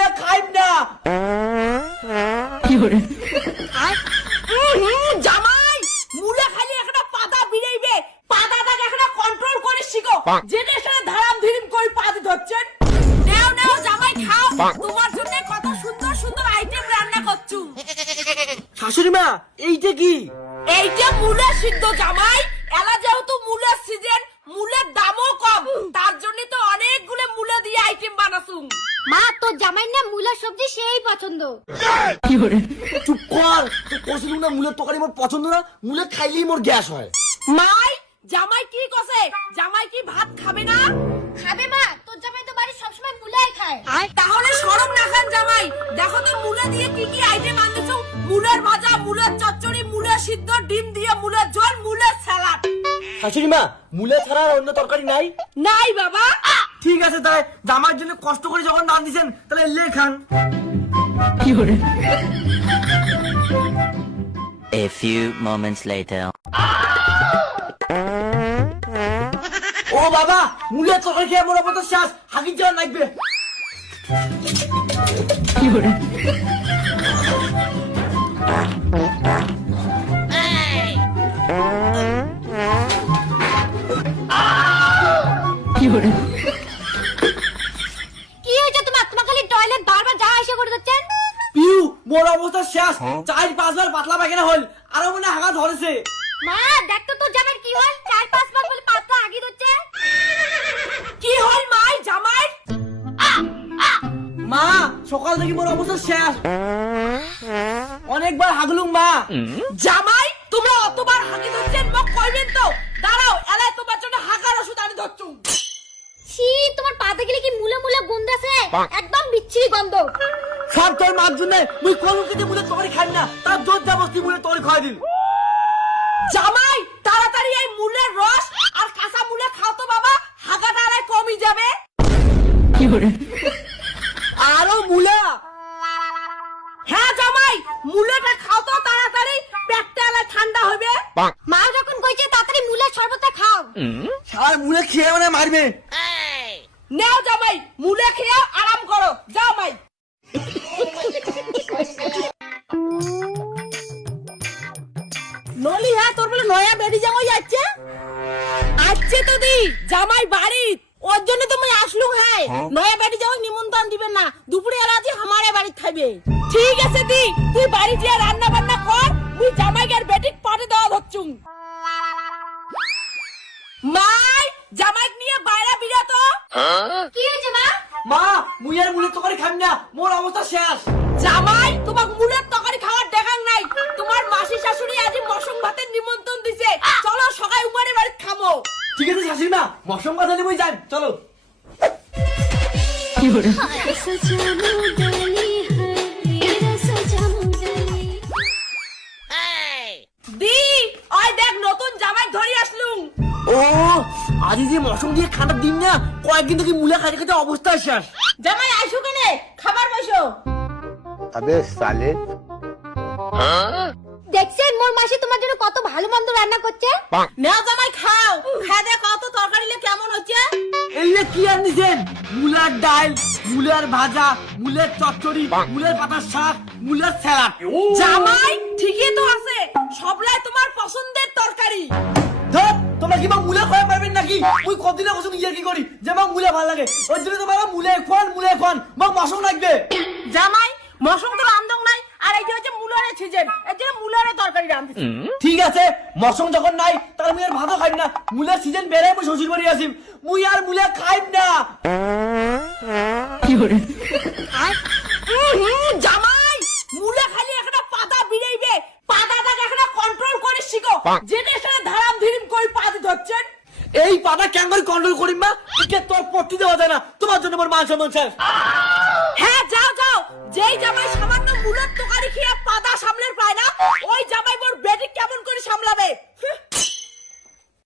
মুলে খাইম না। জামাই মুলে খালি একটা পাতা বিড়াইবে। পাতাটাকে একটা কন্ট্রোল করে শিখো। যেটা সেটা ধারাম ধিরিম করে পাতি ধরছেন? নেও নেও জামাই খাও। তোমার জন্য কত সুন্দর সুন্দর আইটেম রান্না করছু। শাশুড়ি মা এইটা কি? এইটা মূলের সিদ্ধ জামাই। এলা যেহেতু মূলের সিজন মূলের দামও পছন্দ। চুপ কর। কষিলু না মুলের তরকারি মোর পছন্দ না মুলে খাইলেই মোর গ্যাস হয়। মাই জামাই কি কসে? জামাই কি ভাত খাবে না? খাবে মা তোর জামাই তো বাড়ি সবসময় মূলাই খায়। তাহলে সরম না খান জামাই। দেখো তো মুলে দিয়ে কি কি আইটেম আনতেছো। মুলের ভাজা মুলের চচ্চড়ি মুলের সিদ্ধ ডিম দিয়ে মুলের ঝোল মুলের স্যালাড। শাশুড়ি মা মুলে ছাড়া আর অন্য তরকারি নাই? নাই বাবা। ঠিক আছে তাহলে জামার জন্য কষ্ট করে যখন রান দিছেন তাহলে এলে খান A few moments later. ও বাবা মুলের তরকারি খেয়ে মোর অবস্থা শ্বাস। হাগির যাওয়া লাগবে। কি মোর অবস্থা শেষ। চার পাঁচবার পাতলা পায়খানা হল। আরও মনে হয় হাগা ধরেছে। মা দেখ তো তোর জামাই কি হয় চার পাঁচ বার বলে পাতলা আগে দিচ্ছে কি হল মাই জামাই? মা সকাল থেকে মোর অবস্থা শেষ। অনেকবার হাগলুম মা। জামাই তোমরা অতবার হাঁকি ধরছেন মোক কইবেন তো। দাঁড়াও এলাই তোমার জন্য হাঁকার ওষুধ আনি ধরছু ছি তোমার পাতে গেলে কি মুলে মুলে গন্ধ আছে? একদম বিচ্ছিরি গন্ধ। সব তোর মার জন্য মুই কিছু মুলে তরকারি খাই না। তার জোর জাবস্তি মুলে তরকারি খাওয়াই দিল। জামাই তাড়াতাড়ি এই মুলের রস আর কাঁচা মুলে খাও তো বাবা হাগাটা আলাই কমই যাবে। আরও মুলা হ্যাঁ জামাই মুলেটা খাও তো তাড়াতাড়ি পেটটা আলাই ঠান্ডা হবে। মা যখন কইছে তাড়াতাড়ি মুলের শরবতটা খাও। সার মুলে খেয়ে মানে মারবে। নেও জামাই মুলে খেয়ে আরাম করো। যাও হ্যাঁ তোর বলে নয়া বেডি জামাই যাচ্ছে আসছে তো দি জামাই বাড়ি। ওর জন্য তো মই আসলু হ্যাঁ। নয়া বেডি জামাই নিমন্ত্রণ দিবেন না। দুপুরে এলা আজ আমারে বাড়ি খাইবে ঠিক আছে দি তুই বাড়ি গিয়ে রান্না বান্না কর তুই জামাই আর বেটিক পাঠে দেওয়া ধরছুম মাই জামাই নিয়ে বাইরে বিরা তো। কি হয়েছে মা? মা মুই আর মুলে তরকারি খাই না। মোর অবস্থা শেষ। জামাই তোমার কথা বই যান চলো। অবস্থা জামাই আইসো খাবার দেখছেন মোর মাসি তোমার জন্য কত ভালো মন্দ রান্না করছে? না জামাই খাও। খেয়ে কত তরকারি কেমন হচ্ছে এলে কি মুলার ডাল মুলার ভাজা মুলের চচ্চড়ি মুলের পাতার শাক মুলের স্যালাড। জামাই ঠিকই তো আছে। সবলাই তোমার পছন্দের তরকারি। ধর তোমরা কি মা মুলে খাওয়া পারবেন নাকি? ওই কদিনে কসম ইয়ে কি করি? যে মা মুলে ভালো লাগে। ওই জন্য তোমার মুলে খান মুলে খান মা মশম লাগবে। জামাই মশম তো রান্ধং নাই আর এই যে হচ্ছে মুলারে ছিজেন মুলারে তরকারি রান্ধছি ঠিক আছে মশম যখন নাই তাহলে মুই আর ভাতও খাইম না। মুলের সিজন বেড়ে মুই শ্বশুর বাড়ি আসিম মুই আর মুলে খাইম না। জামাই মুলে খালি একটা পাতা বিড়াইবে। পাতাটাকে একটা কন্ট্রোল করে শিখো। যেটা সেটা ধারাম ধিরিম করে পাতি ধরছেন? এই পাতা কেন করে কন্ট্রোল করিম মা? একে তোর পট্টি দেওয়া যায় না। তোমার জন্য আমার মান সম্মান হ্যাঁ যাও যাও। যেই জামাই সামান্য মুলের তরকারি খেয়ে ওই জামাই মোর বেটি কেমন করে সামলাবে?